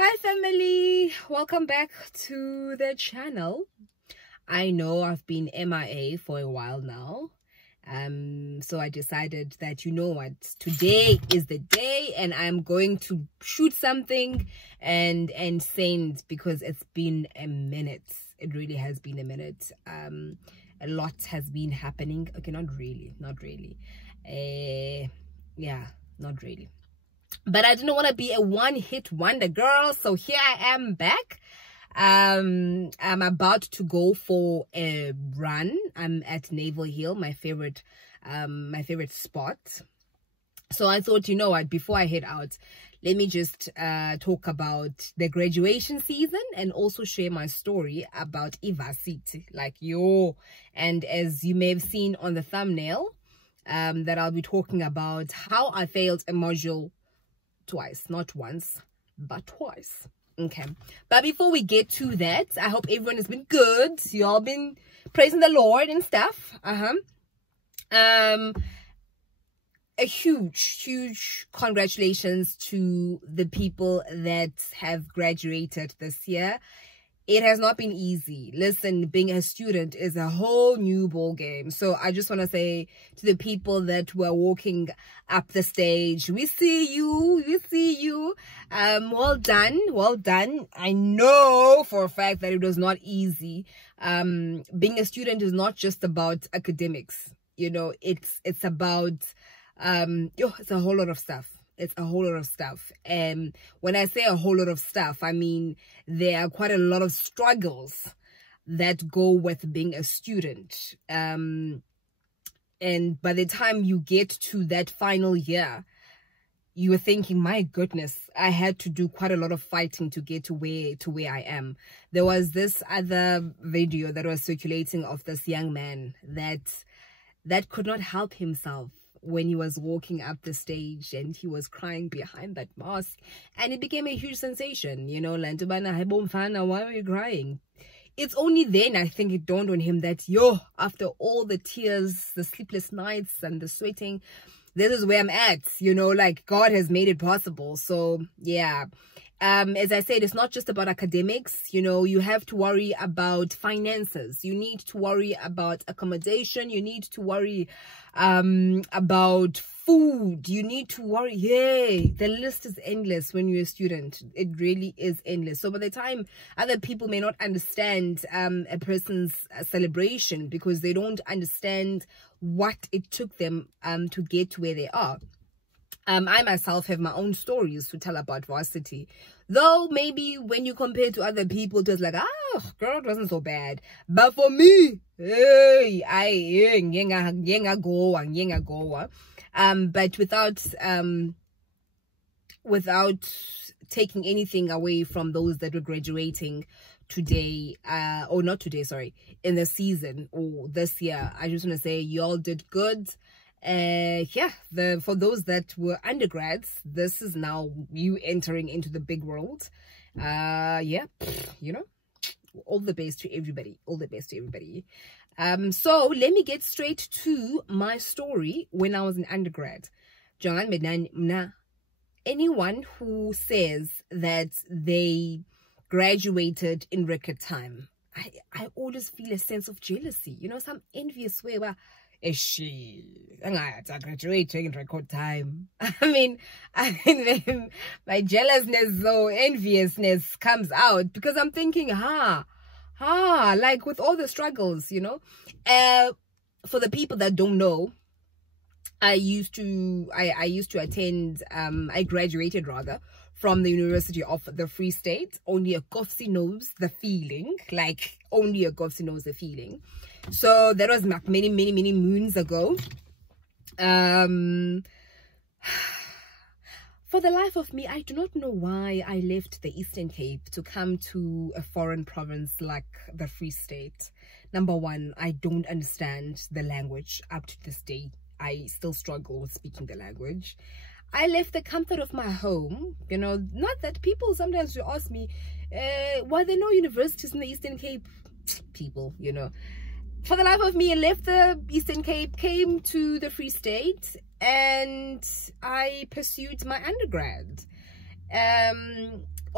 Hi family, welcome back to the channel. I know I've been MIA for a while now, so I decided that, you know what, today is the day and I'm going to shoot something and send, because it's been a minute. It really has been a minute. A lot has been happening. Okay, not really, yeah, not really. But I didn't want to be a one-hit wonder girl, so here I am back. I'm about to go for a run. I'm at Naval Hill, my favorite spot. So I thought, you know what, before I head out, let me just talk about the graduation season and also share my story about Ivasiti, and as you may have seen on the thumbnail, that I'll be talking about how I failed a module twice, not once but twice. Okay, but before we get to that, I hope everyone has been good. You all been praising the Lord and stuff. A huge congratulations to the people that have graduated this year. It has not been easy. Listen, being a student is a whole new ball game. So I just want to say to the people that were walking up the stage, we see you, well done. I know for a fact that it was not easy. Being a student is not just about academics, you know. It's about it's a whole lot of stuff. It's a whole lot of stuff. And when I say a whole lot of stuff, I mean there are quite a lot of struggles that go with being a student. And by the time you get to that final year, you are thinking, my goodness, I had to do quite a lot of fighting to get to where I am. There was this other video that was circulating of this young man that could not help himself when he was walking up the stage and he was crying behind that mask, and it became a huge sensation, you know. Why are you crying? It's only then I think it dawned on him that, after all the tears, the sleepless nights and the sweating, this is where I'm at, you know, like God has made it possible. So yeah, as I said, it's not just about academics. You know, you have to worry about finances, you need to worry about accommodation, you need to worry about food, you need to worry. The list is endless when you're a student. It really is endless. So by the time other people may not understand a person's celebration because they don't understand what it took them to get to where they are, I myself have my own stories to tell about varsity. Though maybe when you compare to other people, it was like, girl, it wasn't so bad. But for me, but without taking anything away from those that were graduating today, or not today, sorry, in the season or this year, I just want to say y'all did good. For those that were undergrads, this is now you entering into the big world. You know, all the best to everybody, so let me get straight to my story. When I was an undergrad, anyone who says that they graduated in record time, I always feel a sense of jealousy, you know, some envious way where I graduating in record time. I mean, my jealousness or enviousness comes out because I'm thinking, like with all the struggles, you know. For the people that don't know, I used to attend, I graduated rather from the University of the Free State. Only a Kovsie knows the feeling, like only a Kovsie knows the feeling. So that was many moons ago. For the life of me, I do not know why I left the Eastern Cape to come to a foreign province like the Free State. Number one, I don't understand the language. Up to this day, I still struggle with speaking the language. I left the comfort of my home, you know. Not that people sometimes will ask me, why there are no universities in the Eastern Cape? People, you know. For the life of me, I left the Eastern Cape, came to the Free State, and I pursued my undergrad.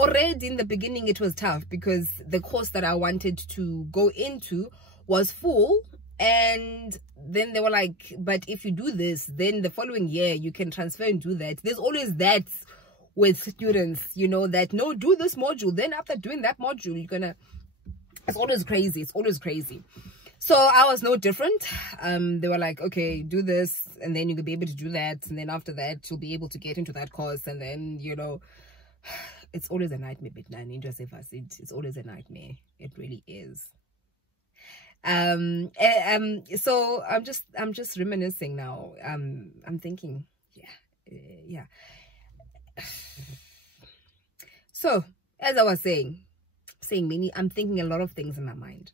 already in the beginning it was tough because the course that I wanted to go into was full, and then they were like, but if you do this, then the following year you can transfer and do that. There's always that with students, you know, that no, do this module, then after doing that module you're gonna, it's always crazy. It's always crazy. So I was no different. They were like, okay, do this, and then you could be able to do that, and then after that you'll be able to get into that course. And then, you know, it's always a nightmare. But it's always a nightmare. It really is. So I'm just reminiscing now. I'm thinking, yeah. So as I was saying I'm thinking a lot of things in my mind.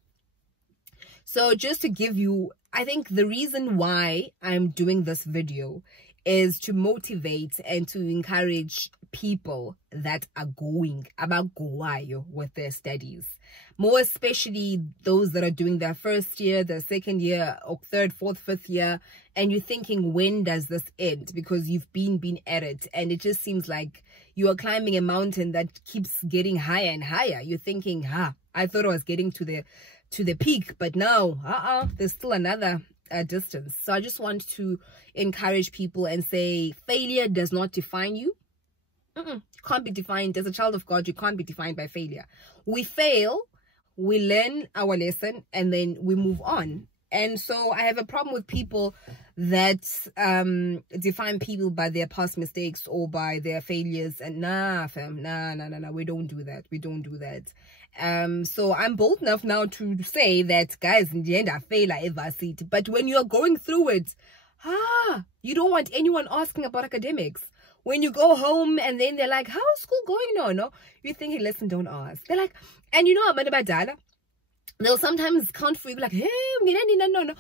So just to give you, I think the reason why I'm doing this video is to motivate and to encourage people that are going about with their studies, more especially those that are doing their first year, their second year, or third, fourth, fifth year, and you're thinking, when does this end? Because you've been at it, and it just seems like you are climbing a mountain that keeps getting higher and higher. You're thinking, I thought I was getting to the peak, but no, there's still another distance. So I just want to encourage people and say, failure does not define you. Can't be defined. As a child of God, you can't be defined by failure. We fail, we learn our lesson, and then we move on. And so I have a problem with people that define people by their past mistakes or by their failures. And nah, we don't do that. We don't do that. So I'm bold enough now to say that, guys, in the end, I fail at varsity. But when you're going through it, you don't want anyone asking about academics. When you go home and then they're like, how's school going? No, you're thinking, listen, don't ask. They're like, and you know, they'll sometimes count for you, like, hey, no.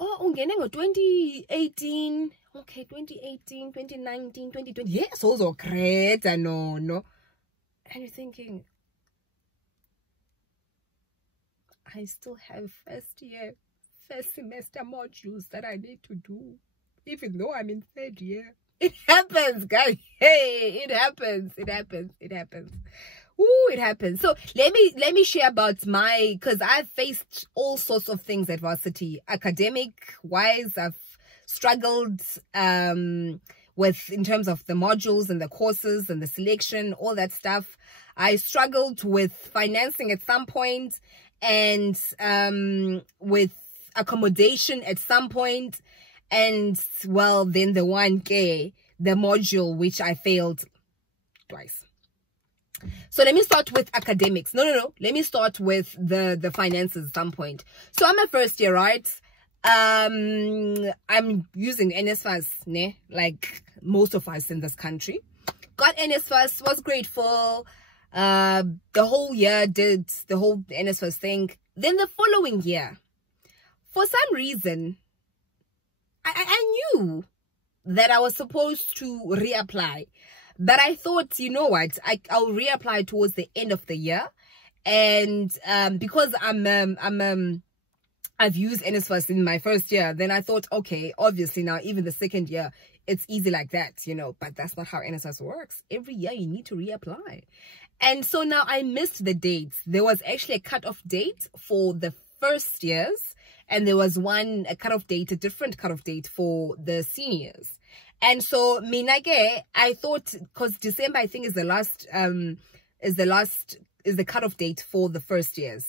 Oh, 2018. Okay, 2018, 2019, 2020. Yes, also great. No. And you're thinking, I still have first semester modules that I need to do, even though I'm in third year. It happens, guys. Hey, it happens. Ooh, it happens. So let me share about because I've faced all sorts of things at varsity. Academic wise, I've struggled with, in terms of the modules and the courses and the selection, all that stuff. I struggled with financing at some point, and with accommodation at some point. And well, then the 1K, the module, which I failed twice. So let me start with academics. No. Let me start with the finances at some point. So I'm a first year, right? I'm using NSFAS, like most of us in this country. Got NSFAS, was grateful. The whole year did the whole NSFAS thing. Then the following year, for some reason, I knew that I was supposed to reapply, but I thought, you know what, I'll reapply towards the end of the year. And because I've used NSFAS in my first year, then I thought, okay, obviously now even the second year, it's easy like that, you know. But that's not how NSFAS works. Every year you need to reapply. And so now I missed the dates. There was actually a cutoff date for the first years, and there was a different cutoff date for the seniors. And so I thought, because December I think is the cutoff date for the first years.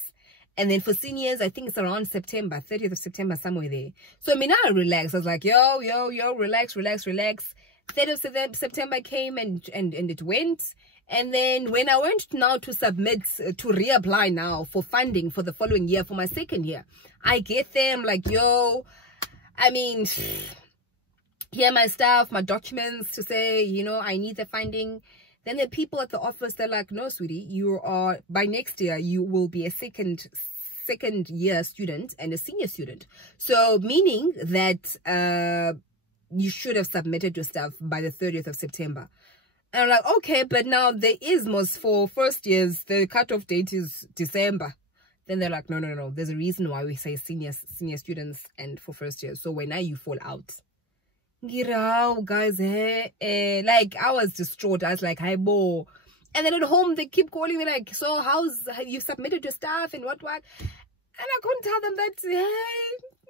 And then for seniors, I think it's around September, 30th of September, somewhere there. So I relaxed. I was like, yo, relax. 30th of September came and it went. And then when I went now to submit, to reapply now for funding for the following year, for my second year, I get them like, yo, I mean, here are my stuff, my documents to say, you know, I need the funding. Then the people at the office, they're like, no, sweetie, by next year, you will be a second year student and a senior student. So meaning that you should have submitted your stuff by the 30th of September. And I'm like, okay, but now there is most for first years, the cutoff date is December. Then they're like, no. There's a reason why we say senior students and for first years. So when now you fall out. Guys, like I was distraught. I was like, hi bo. And then at home, they keep calling me like, so have you submitted your stuff and what? And I couldn't tell them that, hey,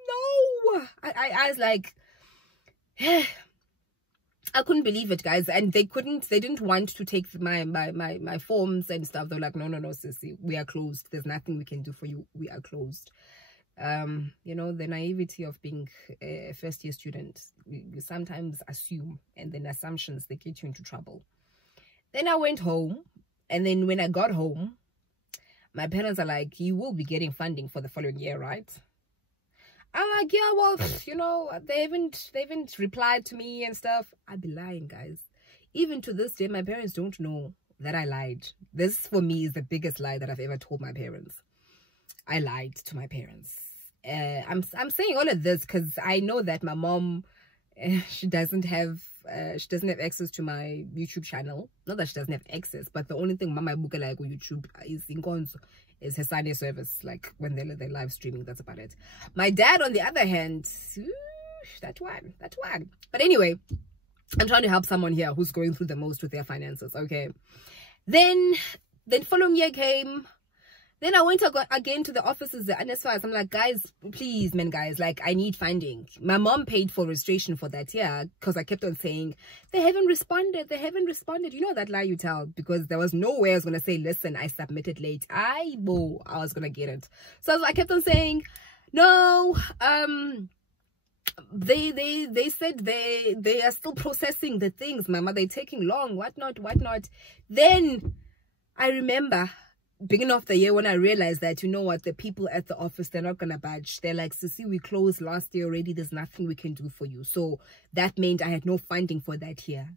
no. I was like, hey. I couldn't believe it, guys. And they didn't want to take my forms and stuff. They're like, no, sissy, we are closed. There's nothing we can do for you. We are closed. You know, the naivety of being a first-year student. You sometimes assume, and then assumptions, they get you into trouble. Then I went home, and then when I got home, my parents are like, you will be getting funding for the following year, right? I'm like, yeah, well, you know, they haven't replied to me and stuff. I'd be lying, guys. Even to this day, my parents don't know that I lied. This, for me, is the biggest lie that I've ever told my parents. I lied to my parents. I'm saying all of this because I know that my mom, she doesn't have access to my YouTube channel. Not that she doesn't have access, but the only thing Mama Buka like on YouTube is her Sunday service, like when they're live streaming. That's about it. My dad, on the other hand, that one. But anyway, I'm trying to help someone here who's going through the most with their finances. Okay. Then following year came. Then I went again to the offices and as far as I'm like, guys, please, man, guys, like, I need funding. My mom paid for registration for that year because I kept on saying, they haven't responded. You know that lie you tell, because there was no way I was going to say, listen, I submitted late. I was going to get it. So I kept on saying, no, they said they are still processing the things, mama, they're taking long, whatnot. Then I remember beginning of the year when I realized that, you know what, the people at the office, they're not gonna budge. They're like, Sissy, we closed last year already, there's nothing we can do for you. So that meant I had no funding for that year.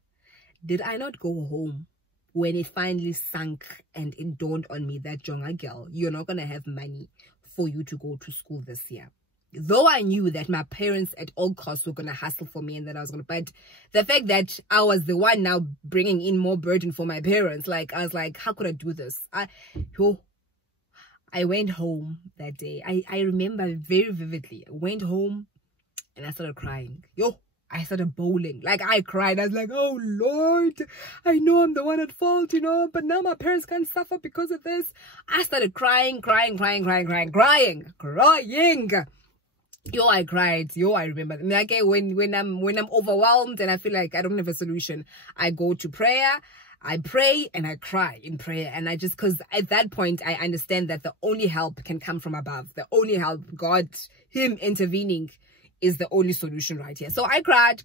Did I not go home when it finally sunk and it dawned on me that, Jonga girl, you're not gonna have money for you to go to school this year? Though I knew that my parents at all costs were going to hustle for me and that I was going to, but the fact that I was the one now bringing in more burden for my parents, like, I was like, how could I do this? I went home that day. I remember very vividly. I went home and I started crying. I started bawling. Like, I cried. I was like, oh, Lord, I know I'm the one at fault, you know, but now my parents can't suffer because of this. I started crying. I cried. I remember. Like, when I'm overwhelmed and I feel like I don't have a solution, I go to prayer, I pray, and I cry in prayer. And I just, because at that point, I understand that the only help can come from above. The only help, God, Him intervening, is the only solution right here. So I cried.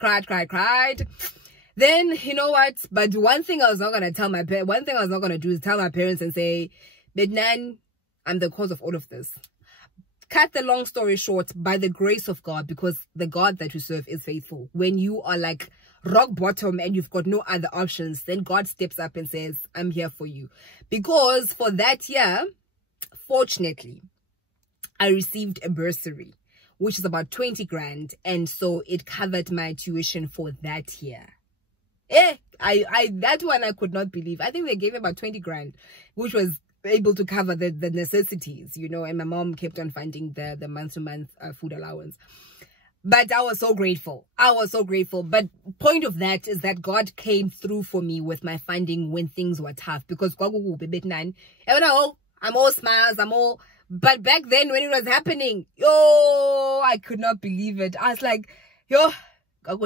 Then, you know what? But one thing I was not going to tell my parents, one thing I was not going to do is tell my parents and say, Bednan, I'm the cause of all of this. Cut the long story short, by the grace of God, because the God that we serve is faithful. When you are like rock bottom and you've got no other options, then God steps up and says, I'm here for you. Because for that year, fortunately, I received a bursary, which is about 20 grand. And so it covered my tuition for that year. That one I could not believe. I think they gave me about 20 grand, which was able to cover the necessities, you know, and my mom kept on funding the month-to-month food allowance. But I was so grateful. But point of that is that God came through for me with my funding when things were tough, because I'm all smiles, but back then when it was happening, I could not believe it. I was like,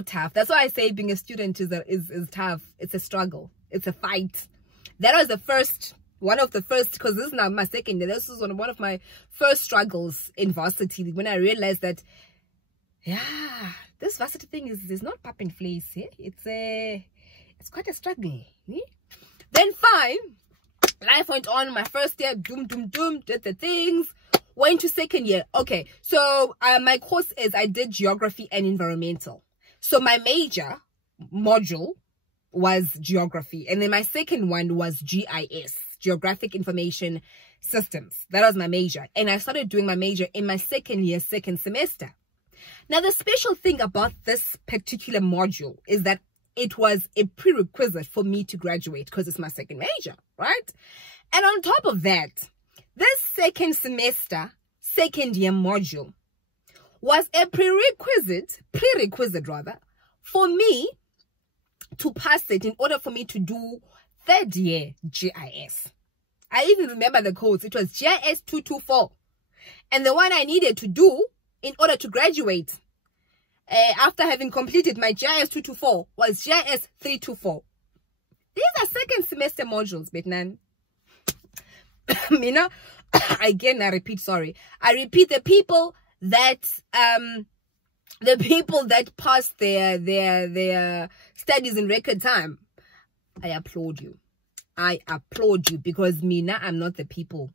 tough. That's why I say being a student is tough. It's a struggle. It's a fight. That was one of the first, because this is now my second year. This was one of my first struggles in varsity, when I realized that, this varsity thing is not pop in place. It's quite a struggle. Then fine, life went on. My first year, did the things. Went to second year. Okay, so my course is, I did geography and environmental. So my major module was geography, and then my second one was GIS. Geographic Information Systems. That was my major. And I started doing my major in my second year, second semester. Now, the special thing about this particular module is that it was a prerequisite for me to graduate because it's my second major, right? And on top of that, this second semester, second year module was a prerequisite rather, for me to pass it in order for me to do third year GIS. I even remember the codes. It was GIS 224. And the one I needed to do in order to graduate after having completed my GIS 224 was GIS 324. These are second semester modules, Betnan. Mina, again, I repeat, the people that passed their studies in record time, I applaud you. Because Mina, I'm not the people.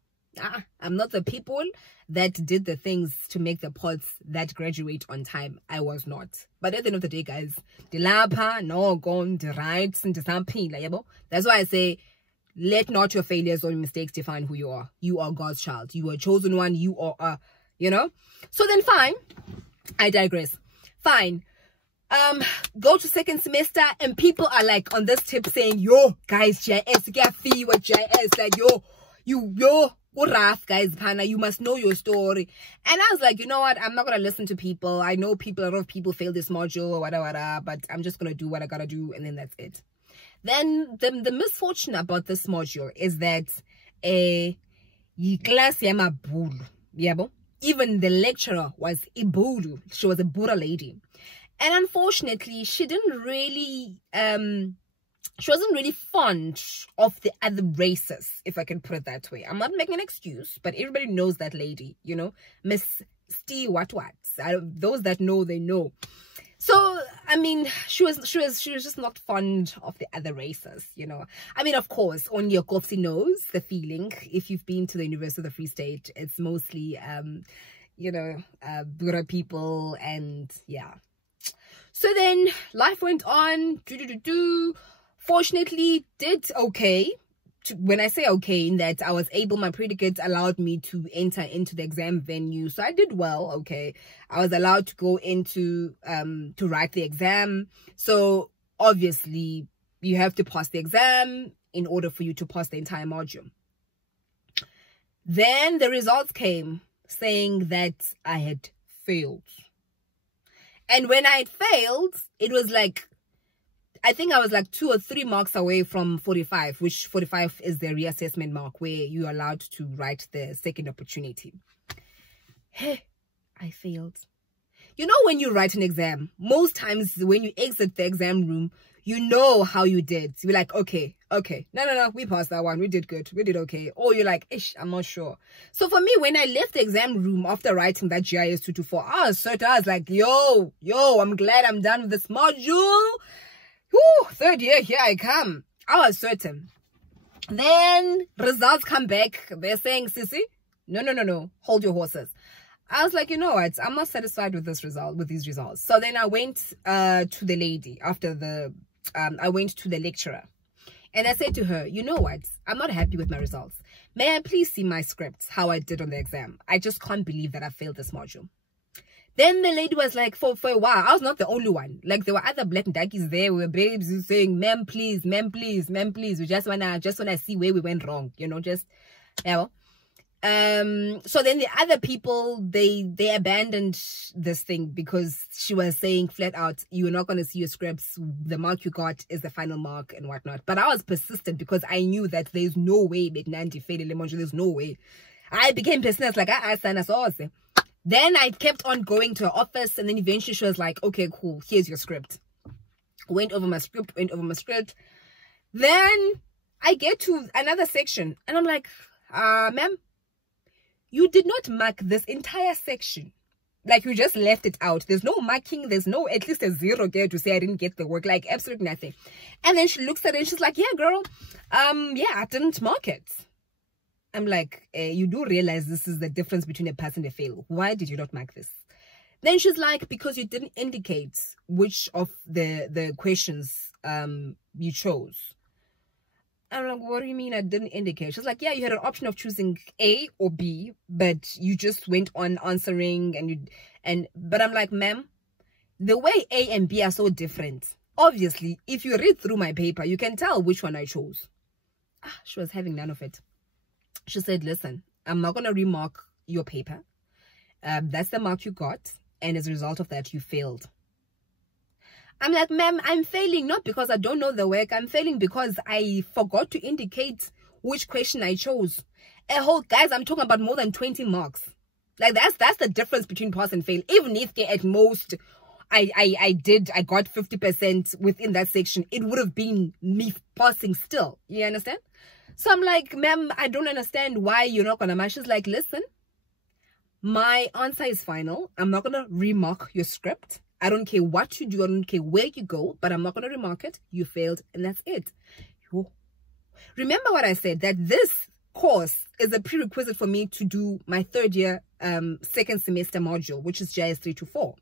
I'm not the people that did the things to make the pods that graduate on time. I was not. But at the end of the day, guys, the lapa, no gone, the rights, and the something. That's why I say, let not your failures or mistakes define who you are. You are God's child. You are a chosen one. You are So then fine. I digress. Fine. Go to second semester and people are like on this tip saying, yo, guys, GIS, get fee with GIS, like, yo, rough guys, Pana, you must know your story. And I was like, you know what, I'm not gonna listen to people. I know a lot of people fail this module or whatever, but I'm just gonna do what I gotta do, and then that's it. Then the misfortune about this module is that class even the lecturer was Ibulu. She was a Buddha lady. And unfortunately, she didn't really she wasn't really fond of the other races, if I can put it that way. I'm not making an excuse, but everybody knows that lady, Miss Stee what. Those that know, they know. So I mean, she was just not fond of the other races, I mean, of course, only your Kovsie knows the feeling. If you've been to the University of the Free State, it's mostly Buddha people, and yeah. So then life went on. Fortunately, did okay. When I say okay, in that I was able, my predicate allowed me to enter into the exam venue. So I did well, okay. I was allowed to go into, to write the exam. So obviously, you have to pass the exam in order for you to pass the entire module. Then the results came saying that I had failed. And when I had failed, it was like, I think I was like 2 or 3 marks away from 45, which 45 is the reassessment mark where you're allowed to write the second opportunity. Hey, I failed. When you write an exam, most times when you exit the exam room, you know how you did. You're like, okay. No, we passed that one. We did good. We did okay. Or you're like, ish, I'm not sure. So for me, when I left the exam room after writing that GIS 224, I was certain. I was like, yo, I'm glad I'm done with this module. Whew, third year, here I come. I was certain. Then results come back. They're saying, Sissy, no, hold your horses. I was like, you know what? I'm not satisfied with these results. So then I went to the lady after I went to the lecturer. And I said to her, you know what? I'm not happy with my results. May I please see my scripts, how I did on the exam? I just can't believe that I failed this module. Then the lady was like, for a while, I was not the only one. Like, there were other black duckies there, were babes who saying, ma'am, please, ma'am, please, ma'am, please. We just wanna see where we went wrong, So then the other people, they abandoned this thing because she was saying flat out, you're not going to see your scripts. The mark you got is the final mark and whatnot. But I was persistent because I knew that there's no way, there's no way. I became persistent, like I asked Anna. Then I kept on going to her office, and then eventually she was like, okay, cool, here's your script. Went over my script. Then I get to another section, and I'm like, ma'am, you did not mark this entire section. Like, you just left it out. There's no marking. There's no, at least a 0 there to say I didn't get the work. Like, absolutely nothing. And then she looks at it, and she's like, yeah, girl, yeah, I didn't mark it. I'm like, you do realize this is the difference between a pass and a fail. Why did you not mark this? Then she's like, because you didn't indicate which of the questions you chose. I'm like, what do you mean I didn't indicate? She's like, yeah, you had an option of choosing A or B, but you just went on answering but I'm like, ma'am, the way A and B are so different. Obviously, if you read through my paper, you can tell which one I chose. She was having none of it. She said, listen, I'm not going to remark your paper. That's the mark you got. And as a result of that, you failed. I'm like, ma'am, I'm failing not because I don't know the work. I'm failing because I forgot to indicate which question I chose. Guys, I'm talking about more than 20 marks. Like, that's the difference between pass and fail. Even if at most I got 50% within that section, it would have been me passing still. You understand? So I'm like, ma'am, I don't understand why you're not gonna match. She's like, listen, my answer is final. I'm not gonna remark your script. I don't care what you do. I don't care where you go, but I'm not gonna remark it. You failed, and that's it. Remember what I said, that this course is a prerequisite for me to do my third year second semester module, which is GIS 324.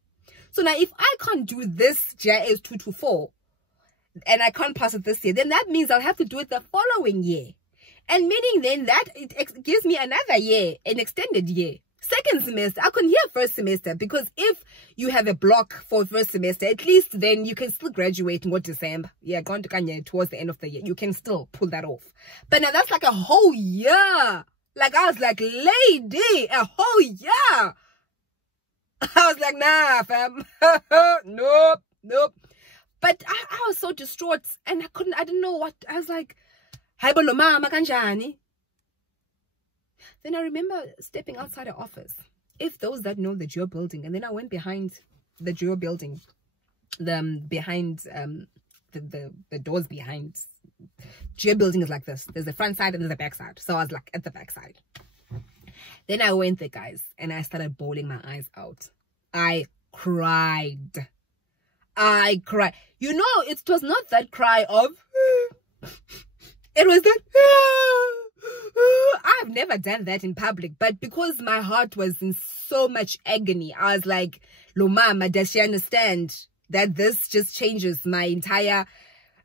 So now if I can't do this GIS 224 and I can't pass it this year, then that means I'll have to do it the following year. And meaning then that it gives me another year, an extended year. Second semester, I couldn't hear first semester, because if you have a block for first semester, at least then you can still graduate in December. Yeah, going to Kenya towards the end of the year. You can still pull that off. But now that's like a whole year. Like, I was like, lady, a whole year. I was like, nah, fam. Nope. But I was so distraught, and I didn't know what. I was like, hi, bono mama kanjani. Then I remember stepping outside the office. If those that know the Geo building, and then I went behind the Geo building, the doors behind. Geo building is like this. There's the front side and there's the back side. So I was like at the back side. Then I went there, guys, and I started bawling my eyes out. I cried. You know, it was not that cry of it was that I've never done that in public, but because my heart was in so much agony, I was like, lo mama, does she understand that this just changes my entire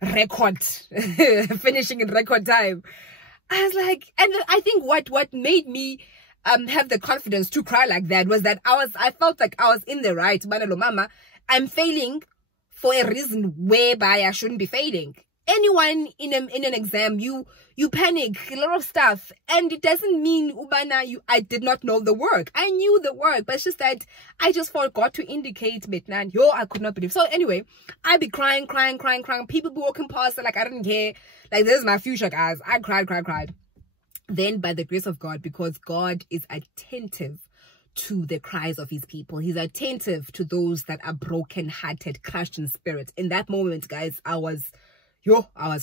record, finishing in record time? I was like, and I think what made me have the confidence to cry like that was that I felt like I was in the right. Lo mama, I'm failing for a reason whereby I shouldn't be failing. Anyone in an exam, you panic, a lot of stuff, and it doesn't mean ubana I did not know the work. I knew the work, but it's just that I just forgot to indicate Metnan. I could not believe. So anyway, I'd be crying. People be walking past, like I didn't care. Like, this is my future, guys. I cried. Then by the grace of God, because God is attentive to the cries of his people, he's attentive to those that are broken-hearted, crushed in spirit. In that moment, guys, I was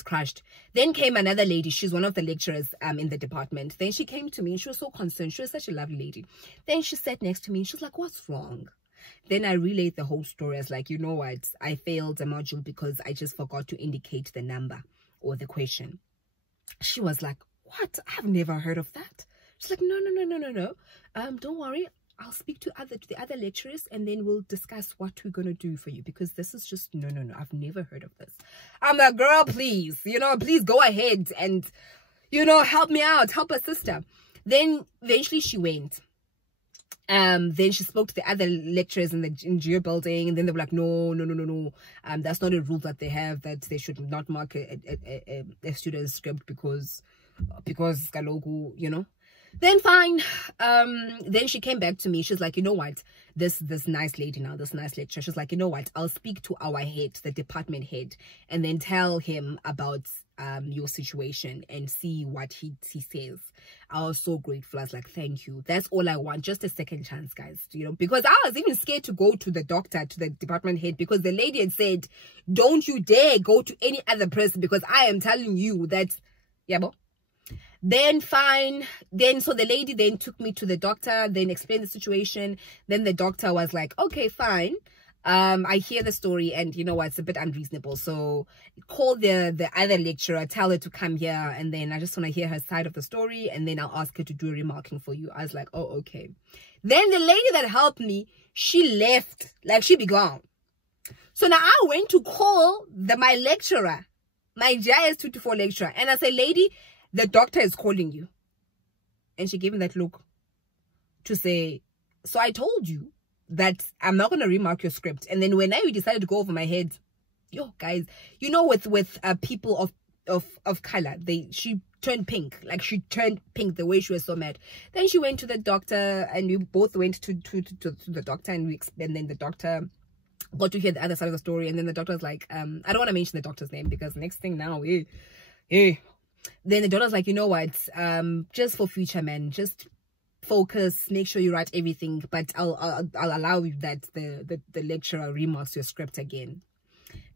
crushed. Then came another lady. She's one of the lecturers in the department. Then she came to me and she was so concerned. She was such a lovely lady. Then she sat next to me and she was like, what's wrong? Then I relayed the whole story. I was like, you know what? I failed a module because I just forgot to indicate the number or the question. She was like, what? I've never heard of that. She's like, no. Don't worry. I'll speak to the other lecturers, and then we'll discuss what we're going to do for you, because this is just, no. I've never heard of this. I'm like, girl, please, please go ahead and, help me out, help a sister. Then eventually she went. Then she spoke to the other lecturers in Geo building, and then they were like, no. That's not a rule that they have, that they should not mark a student's script because Kalogu, Then fine. Then she came back to me. She's like, you know what? This nice lady now, this nice lecturer, she's like, you know what? I'll speak to our head, the department head, and then tell him about your situation and see what he says. I was so grateful. I was like, thank you. That's all I want. Just a second chance, guys. Because I was even scared to go to the doctor, to the department head, because the lady had said, don't you dare go to any other person, because I am telling you that, yabo. Then fine. Then so the lady then took me to the doctor, then explained the situation. Then the doctor was like, okay, fine. I hear the story, and you know what, it's a bit unreasonable. So call the other lecturer, tell her to come here, and then I just want to hear her side of the story, and then I'll ask her to do a remarking for you. I was like, oh, okay. Then the lady that helped me, she left, like she be gone. So now I went to call my lecturer, my GIS 224 lecturer, and I said, lady, the doctor is calling you. And she gave me that look to say, so I told you that I'm not going to remark your script. And then when I decided to go over my head, guys, with people of color, she turned pink. Like, she turned pink the way she was so mad. Then she went to the doctor, and we both went to the doctor, and then the doctor got to hear the other side of the story. And then the doctor's like, I don't want to mention the doctor's name because next thing now, then the daughter's like, you know what, just for future, man, just focus, make sure you write everything, but I'll allow you that the lecturer remarks your script again.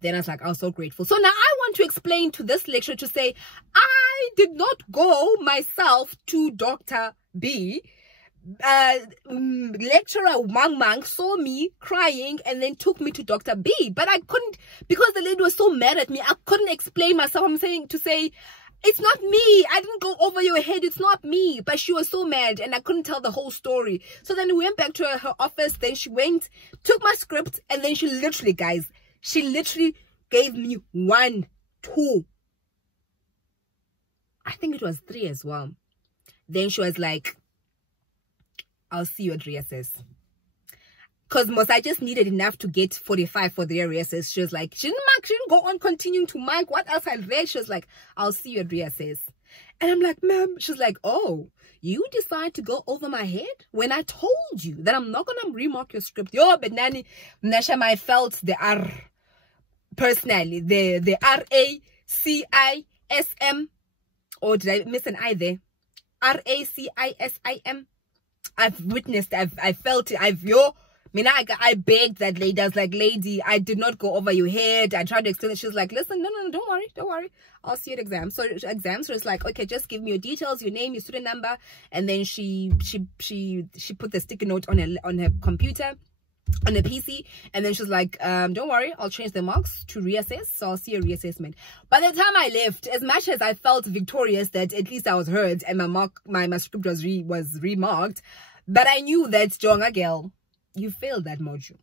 Then I was like, I was so grateful. So now I want to explain to this lecturer to say, I did not go myself to Dr. B. Lecturer Mang saw me crying and then took me to Dr. B. But I couldn't, because the lady was so mad at me, I couldn't explain myself. I'm saying to say, it's not me. I didn't go over your head. It's not me. But she was so mad and I couldn't tell the whole story. So then we went back to her office. Then she went, took my script, and then she literally, guys, she literally gave me 1, 2. I think it was 3 as well. Then she was like, I'll see you at reassess. Because I just needed enough to get 45 for the reassess. She was like, she didn't go on continuing to mark. What else I read? She was like, I'll see you at reassess. And I'm like, ma'am. She's like, oh, you decide to go over my head when I told you that I'm not gonna remark your script. Yo, but Nani, Nasham, I felt the R personally, the RACISM, or did I miss an I there? RACISIM. I've witnessed, I felt it. I begged that lady. I was like, lady, I did not go over your head. I tried to explain it. She was like, listen, no, don't worry. I'll see you at exam. So it's like, okay, just give me your details, your name, your student number. And then she put the sticky note on her computer, on her PC. And then she's like, don't worry, I'll change the marks to reassess. So I'll see a reassessment. By the time I left, as much as I felt victorious that at least I was heard and my script was remarked, but I knew that, Jonga girl, you failed that module.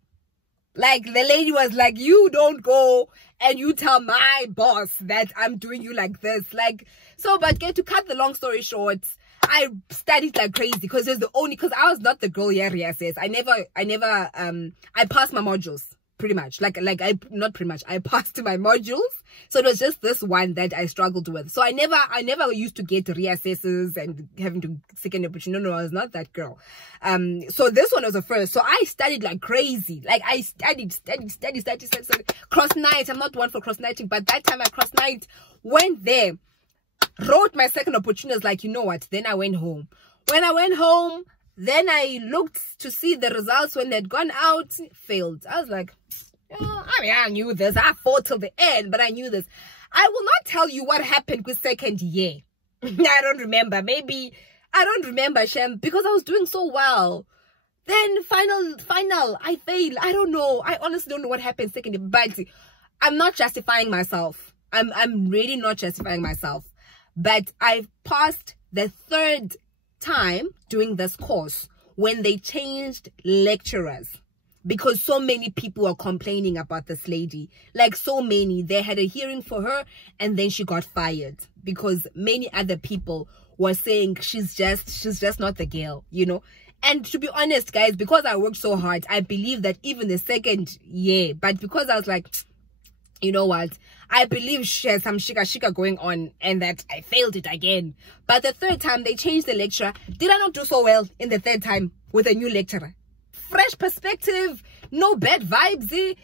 Like, the lady was like, you don't go and you tell my boss that I'm doing you like this. Like, so, but to cut the long story short, I studied like crazy because I was not the girl here reassess. I passed my modules pretty much. Not pretty much. I passed my modules. So it was just this one that I struggled with. So I never used to get reassesses and having to second opportunity. No, I was not that girl. So this one was the first. So I studied like crazy. Like I studied. Cross night. I'm not one for cross nighting, but that time I cross night, went there, wrote my second opportunity. Like, you know what? Then I went home. When I went home, then I looked to see the results when they'd gone out, failed. I was like, I knew this. I fought till the end, but I knew this. I will not tell you what happened with second year. I don't remember. Maybe I don't remember, Shem, because I was doing so well. Then final, I failed. I don't know. I honestly don't know what happened second year, but I'm not justifying myself. I'm really not justifying myself. But I passed the third time doing this course when they changed lecturers. Because so many people were complaining about this lady. Like, so many. They had a hearing for her and then she got fired. Because many other people were saying she's just not the girl, you know. And to be honest, guys, because I worked so hard, I believe that even the second year, but because I was like, you know what, I believe she has some shika going on and that I failed it again. But the third time they changed the lecturer. Did I not do so well in the third time with a new lecturer? Fresh perspective, no bad vibes,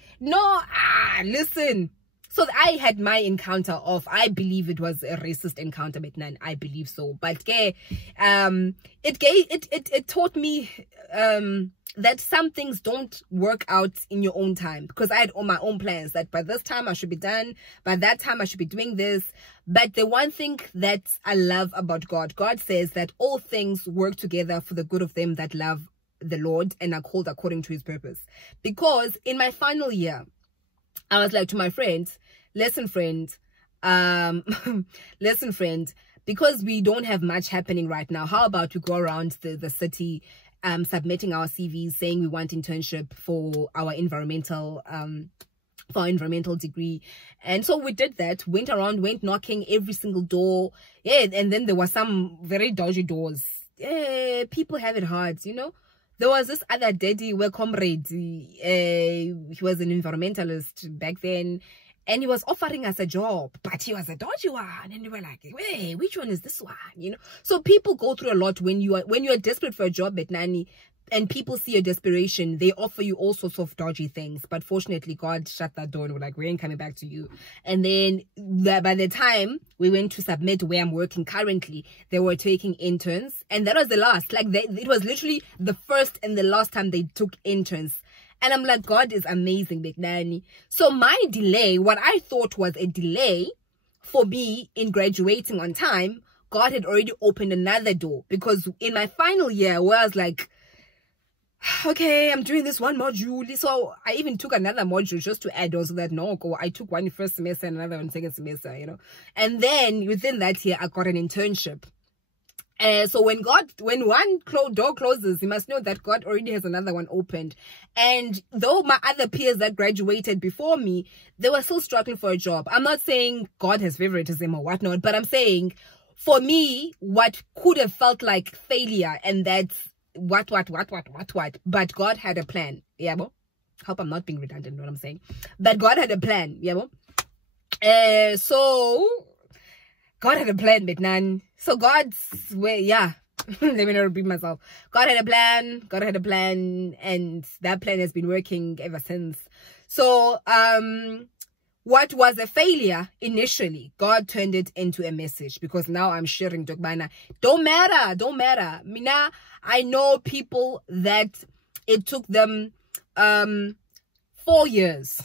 listen. So I had my encounter of, I believe it was a racist encounter, but none, I believe so. But it taught me that some things don't work out in your own time, because I had all my own plans that by this time I should be done, by that time I should be doing this. But the one thing that I love about God says that all things work together for the good of them that love the Lord and are called according to his purpose. Because in my final year, I was like to my friends, listen friend, because we don't have much happening right now, how about we go around the city submitting our CVs saying we want internship for our environmental degree. And so we did that, went around, went knocking every single door. Yeah, and then there were some very dodgy doors. Yeah, people have it hard, you know. There was this other daddy, well, comrade, he was an environmentalist back then, and he was offering us a job, but he was a dodgy one, and we were like, wait, which one is this one, you know? So people go through a lot when you are desperate for a job at Nani. and people see your desperation, they offer you all sorts of dodgy things. But fortunately, God shut that door and we're like, we ain't coming back to you. And then by the time we went to submit where I'm working currently, they were taking interns. And that was the last. Like, it was literally the first and the last time they took interns. And I'm like, God is amazing, Big Nanny. So my delay, what I thought was a delay for me in graduating on time, God had already opened another door. Because in my final year, where I was like, okay, I'm doing this one module. So I even took another module just to add on, so that I took one first semester and another one second semester, you know. And then within that year, I got an internship. So when one door closes, you must know that God already has another one opened. And though my other peers that graduated before me, they were still struggling for a job. I'm not saying God has favoritism or whatnot, but I'm saying for me, what could have felt like failure, and that's what, but God had a plan. Yeah, bo? Hope I'm not being redundant, what I'm saying. But God had a plan. Yeah, bo? So God had a plan, but none. So God's way, yeah. Let me not repeat myself. God had a plan, and that plan has been working ever since. So, what was a failure initially, God turned it into a message, because now I'm sharing Dogbana. Don't matter. Mina, I know people that it took them 4 years,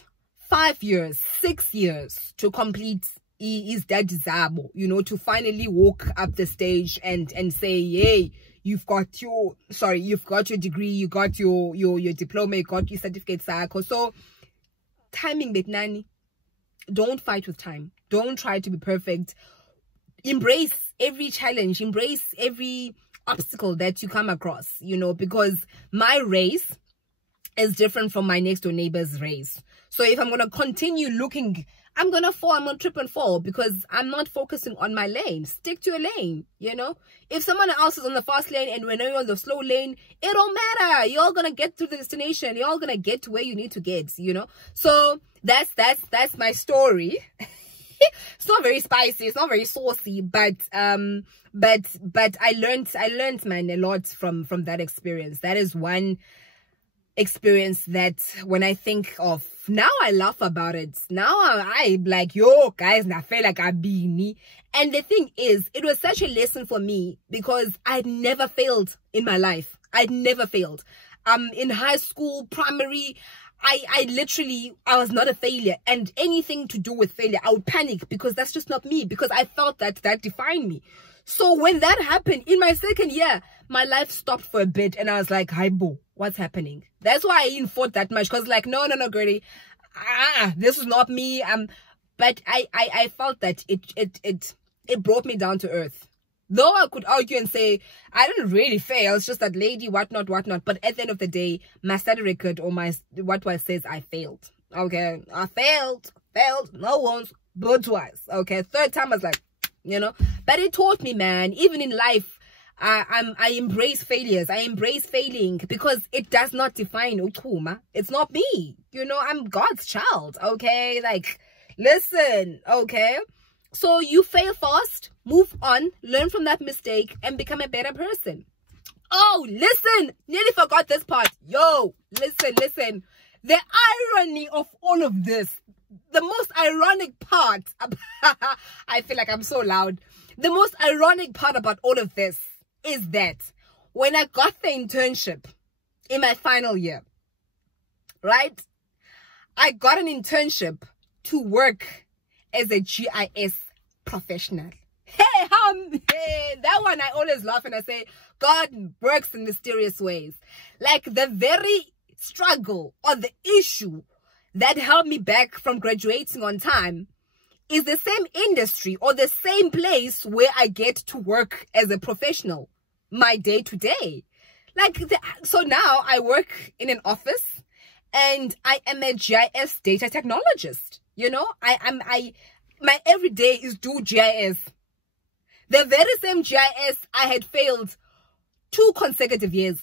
5 years, 6 years to complete is that desirable, you know, to finally walk up the stage and say, hey, you've got your degree, you got your diploma, you got your certificate. So timing, Betnani. Don't fight with time. Don't try to be perfect. Embrace every challenge, embrace every obstacle that you come across, you know, because my race is different from my next door neighbor's race. So if I'm going to continue looking, I'm going to fall, I'm going to trip and fall, because I'm not focusing on my lane. Stick to your lane, you know. If someone else is on the fast lane and when you're on the slow lane, it don't matter. You're all going to get to the destination. You're all going to get to where you need to get, you know. So that's my story. It's not very spicy, it's not very saucy, but I learned, man, a lot from that experience. That is one experience that when I think of now, I laugh about it. Now I like, yo guys, I feel like I be me. And the thing is, it was such a lesson for me because I'd never failed in my life. I'd never failed. In high school, primary, I was not a failure, and anything to do with failure, I would panic because that's just not me, because I felt that defined me. So when that happened in my second year, my life stopped for a bit and I was like, hi boo, what's happening? That's why I didn't fought that much, because like, no, girlie, this is not me. But I felt that it brought me down to earth. Though I could argue and say, I didn't really fail, it's just that lady, whatnot. But at the end of the day, my study record or my what says I failed. Okay, I failed, not once, but twice. Okay, third time I was like, you know. But it taught me, man, even in life, I embrace failures. I embrace failing because it does not define Ukuma. It's not me. You know, I'm God's child. Okay, like, listen, okay. So you fail fast, move on, learn from that mistake, and become a better person. Oh, listen, nearly forgot this part. Yo, listen. The irony of all of this, the most ironic part, I feel like I'm so loud. The most ironic part about all of this is that when I got the internship in my final year, right? I got an internship to work as a GIS professional. Hey, that one I always laugh and I say, God works in mysterious ways. Like the very struggle or the issue that held me back from graduating on time is the same industry or the same place where I get to work as a professional, my day to day. Like, so now I work in an office and I am a GIS data technologist. You know, my everyday is do GIS. The very same GIS I had failed 2 consecutive years.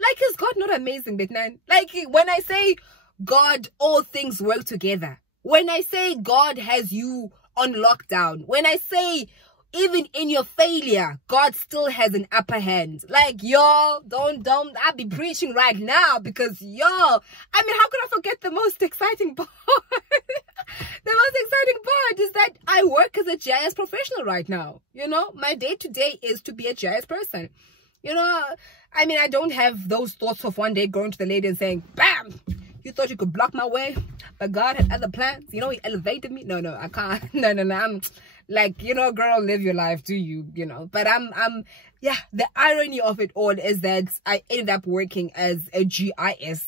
Like, is God not amazing, Betnan? Like, when I say God, all things work together. When I say God has you on lockdown. When I say even in your failure, God still has an upper hand. Like, y'all, don't, I'll be preaching right now because, y'all, I mean, how could I forget the most exciting part? The most exciting part is that I work as a GIS professional right now. You know, my day-to-day is to be a GIS person. You know, I mean, I don't have those thoughts of one day going to the lady and saying, bam, you thought you could block my way, but God had other plans. You know, he elevated me. No, I can't. No, I'm like, you know, girl, live your life, do you, you know. But yeah, the irony of it all is that I ended up working as a GIS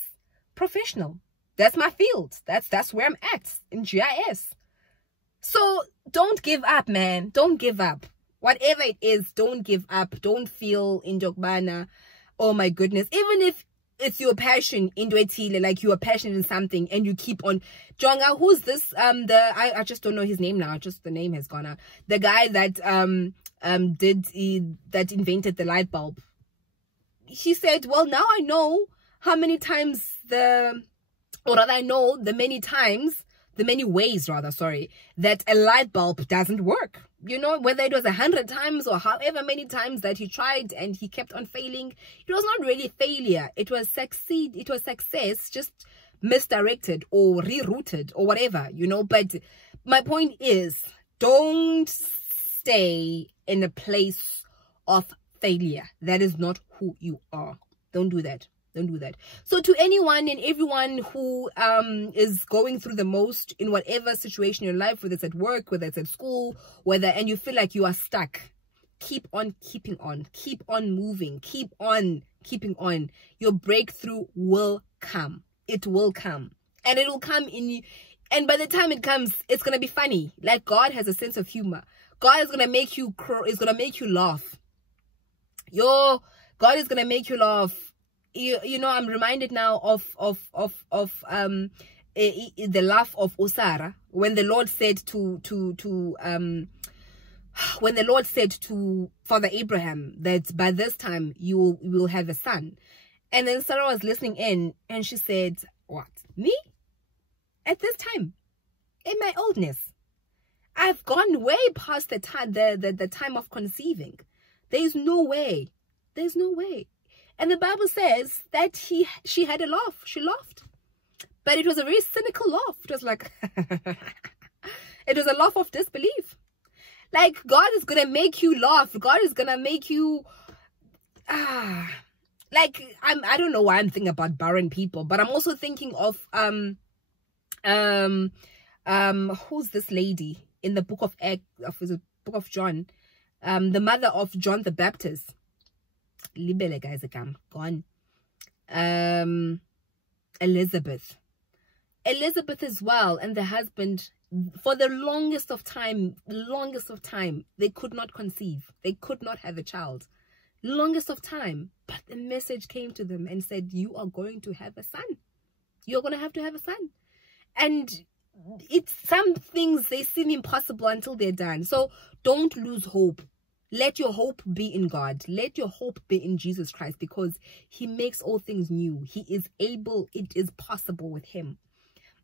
professional. That's my field. That's where I'm at, in GIS. So don't give up, man. Don't give up. Whatever it is, don't give up. Don't feel in Dogbana, oh my goodness. Even if it's your passion in Ep10, like you are passionate in something and you keep on. Jonga, who's this? I just don't know his name now. Just the name has gone out. The guy that that invented the light bulb. He said, well, now I know how many times I know the many ways rather, sorry, that a light bulb doesn't work. You know, whether it was 100 times or however many times that he tried and he kept on failing, it was not really failure. It was success, just misdirected or rerouted or whatever, you know. But my point is, don't stay in a place of failure. That is not who you are. Don't do that. Don't do that. So to anyone and everyone who is going through the most in whatever situation in your life, whether it's at work, whether it's at school, and you feel like you are stuck, keep on keeping on, keep on moving, keep on keeping on. Your breakthrough will come. It will come, and it will come and by the time it comes, it's gonna be funny. Like, God has a sense of humor. God is gonna make you is gonna make you laugh. God is gonna make you laugh. You know, I'm reminded now of the laugh of Osara when the Lord said to Father Abraham that by this time you will have a son. And then Sarah was listening in and she said, what, me? At this time, in my oldness, I've gone way past the time of conceiving. There's no way. There's no way. And the Bible says that she had a laugh. She laughed. But it was a very cynical laugh. It was like, it was a laugh of disbelief. Like, God is going to make you laugh. God is going to make you, like, I don't know why I'm thinking about barren people, but I'm also thinking of, who's this lady in the book of John, the mother of John the Baptist. Libele guys again gone. Elizabeth as well, and the husband, for the longest of time, they could not conceive, they could not have a child, longest of time. But the message came to them and said, you are going to have a son. You're going to have a son. And it's some things, they seem impossible until they're done. So don't lose hope. Let your hope be in God. Let your hope be in Jesus Christ, because he makes all things new. He is able. It is possible with him.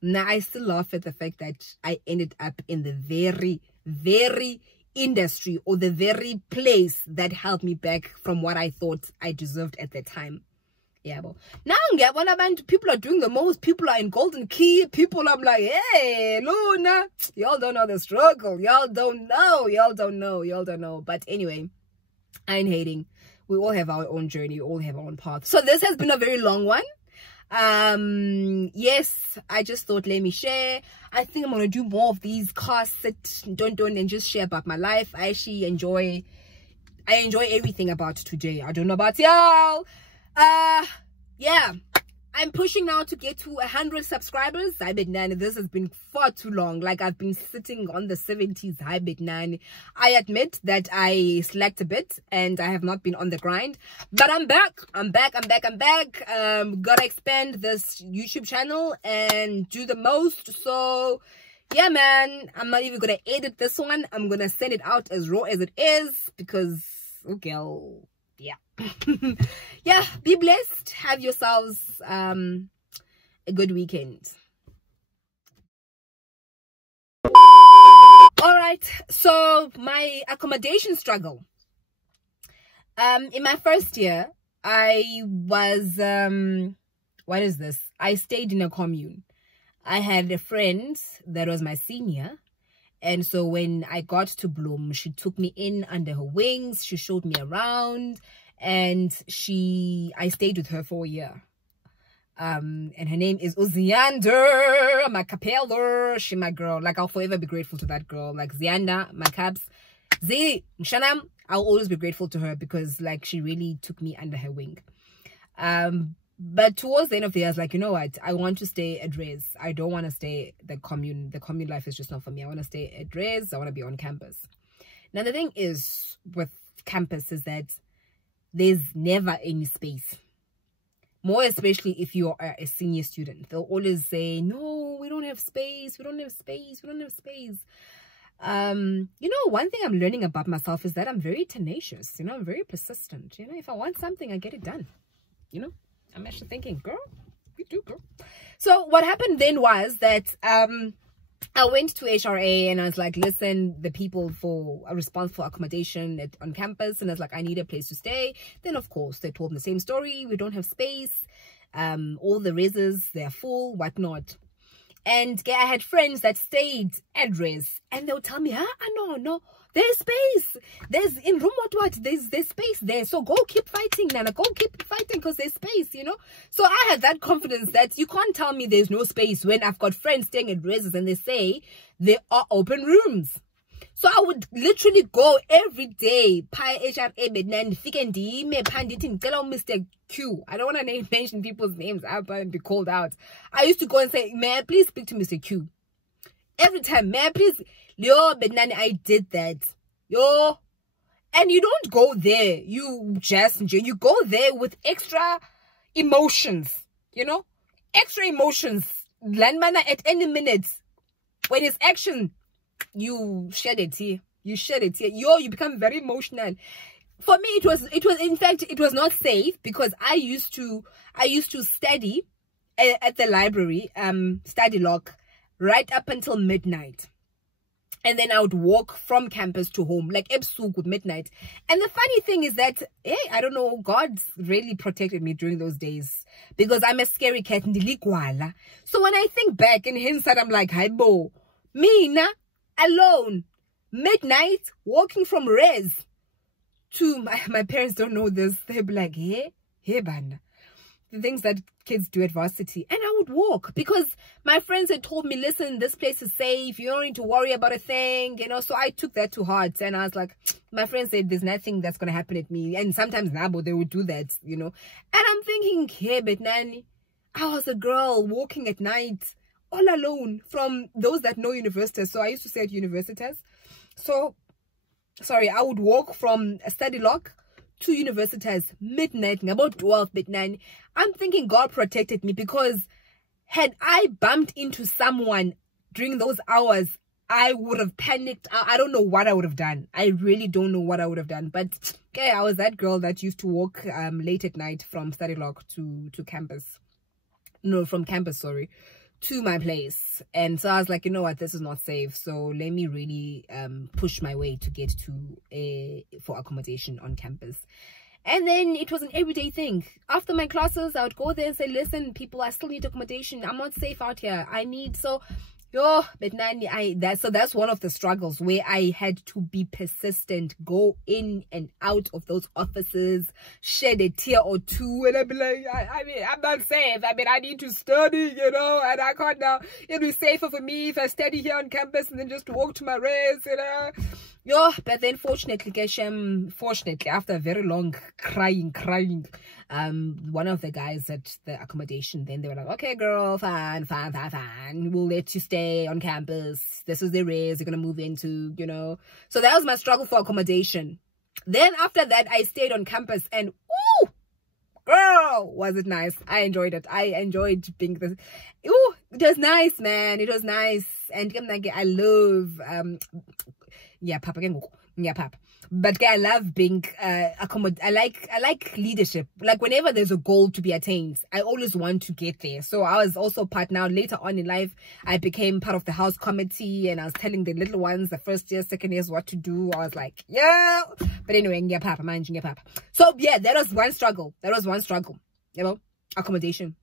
Now, I still laugh at the fact that I ended up in the very, very industry, or the very place that held me back from what I thought I deserved at the time. Yeah, but now people are doing the most. People are in golden key. People, I'm like, hey, Luna, y'all don't know the struggle. Y'all don't know. But anyway, I ain't hating. We all have our own journey. We all have our own path. So this has been a very long one. Yes, I just thought, let me share. I think I'm gonna do more of these casts that don't and just share about my life. I actually enjoy everything about today. I don't know about y'all. Yeah, I'm pushing now to get to 100 subscribers. I bet nine, this has been far too long. Like, I've been sitting on the 70s. I bet nine. I admit that I slacked a bit and I have not been on the grind, but I'm back. Gotta expand this YouTube channel and do the most. So yeah, man, I'm not even gonna edit this one. I'm gonna send it out as raw as it is, because okay, yeah. Yeah, be blessed. Have yourselves a good weekend. All right, so my accommodation struggle. In my first year, I was what is this? I stayed in a commune. I had a friend that was my senior, and so when I got to Bloem, she took me in under her wings. She showed me around, and I stayed with her for a year. And her name is Uziander, my capeller. She my girl. Like, I'll forever be grateful to that girl. Like, Zianda, my caps. Shanam, I'll always be grateful to her because, like, she really took me under her wing. But towards the end of the year, I was like, you know what? I want to stay at Res. I don't want to stay the commune. The commune life is just not for me. I want to stay at Res. I want to be on campus. Now, the thing is with campus is that there's never any space. More especially if you're a senior student. They'll always say, no, we don't have space. We don't have space. We don't have space. You know, one thing I'm learning about myself is that I'm very tenacious. You know, I'm very persistent. You know, if I want something, I get it done. You know, I'm actually thinking, girl, you do, girl. So what happened then was that I went to HRA and I was like, listen, the people are responsible for accommodation on campus, and I was like, I need a place to stay. Then of course they told me the same story. We don't have space. All the reses, they're full, whatnot. And I had friends that stayed at res, and they would tell me, no, there's space. There's in room what? There's space there. So go keep fighting, Nana. Go keep fighting because there's space, you know. So I had that confidence that you can't tell me there's no space when I've got friends staying at reses and they say there are open rooms. So I would literally go every day. Mr. Q. I don't want to mention people's names. I'll probably be called out. I used to go and say, may I please speak to Mr. Q? Every time, may I please? Yo, Benani, I did that. Yo. And you don't go there. You go there with extra emotions. You know? Extra emotions. Landmana at any minute. When it's action, you shed it here. You shed it here. Yo, you become very emotional. For me, in fact, it was not safe because I used to study at the library, study lock, right up until midnight. And then I would walk from campus to home, like Ep10 with midnight. And the funny thing is that, hey, I don't know, God really protected me during those days because I'm a scary cat. So when I think back in hindsight, I'm like, hi, bo, me, alone, midnight, walking from res to my parents don't know this. They'll be like, hey, banda. The things that kids do at varsity. And I would walk because my friends had told me, listen, this place is safe. You don't need to worry about a thing, you know. So I took that to heart. And I was like, my friends said, there's nothing that's going to happen at me. And sometimes Nabo, they would do that, you know. And I'm thinking, hey, but Nani, I was a girl walking at night all alone from those that know universities. So I used to say at universities. So, sorry, I would walk from a study lock to universities midnight, about 12 midnight. I'm thinking God protected me because had I bumped into someone during those hours, I would have panicked. I don't know what I would have done. I really don't know what I would have done. But okay, I was that girl that used to walk late at night from study lock to campus. No, from campus, sorry, to my place. And so I was like, you know what, this is not safe, so let me really push my way to get to for accommodation on campus. And then it was an everyday thing. After my classes, I would go there and say, listen, people, I still need accommodation. I'm not safe out here. I need, so yo, but that's one of the struggles where I had to be persistent, go in and out of those offices, shed a tear or two, and I'd be like, I mean, I'm not safe. I mean, I need to study, you know, and I can't now. It'll be safer for me if I study here on campus and then just walk to my res, you know. Yo, but then fortunately, after a very long crying, one of the guys at the accommodation, then they were like, okay, girl, fine, we'll let you stay on campus. This is the res you're gonna move into, you know. So that was my struggle for accommodation. Then after that, I stayed on campus, and ooh, girl, was it nice. I enjoyed it. I enjoyed being this. Ooh, it was nice, man. It was nice. And I love yeah, Papa. Yeah, pap. But I love being I like leadership. Like whenever there's a goal to be attained, I always want to get there. So I was also part now later on in life. I became part of the house committee, and I was telling the little ones, the first years, second years, what to do. I was like, yeah. But anyway, yeah, pap, managing, yeah, pap. So yeah, that was one struggle. You know, accommodation.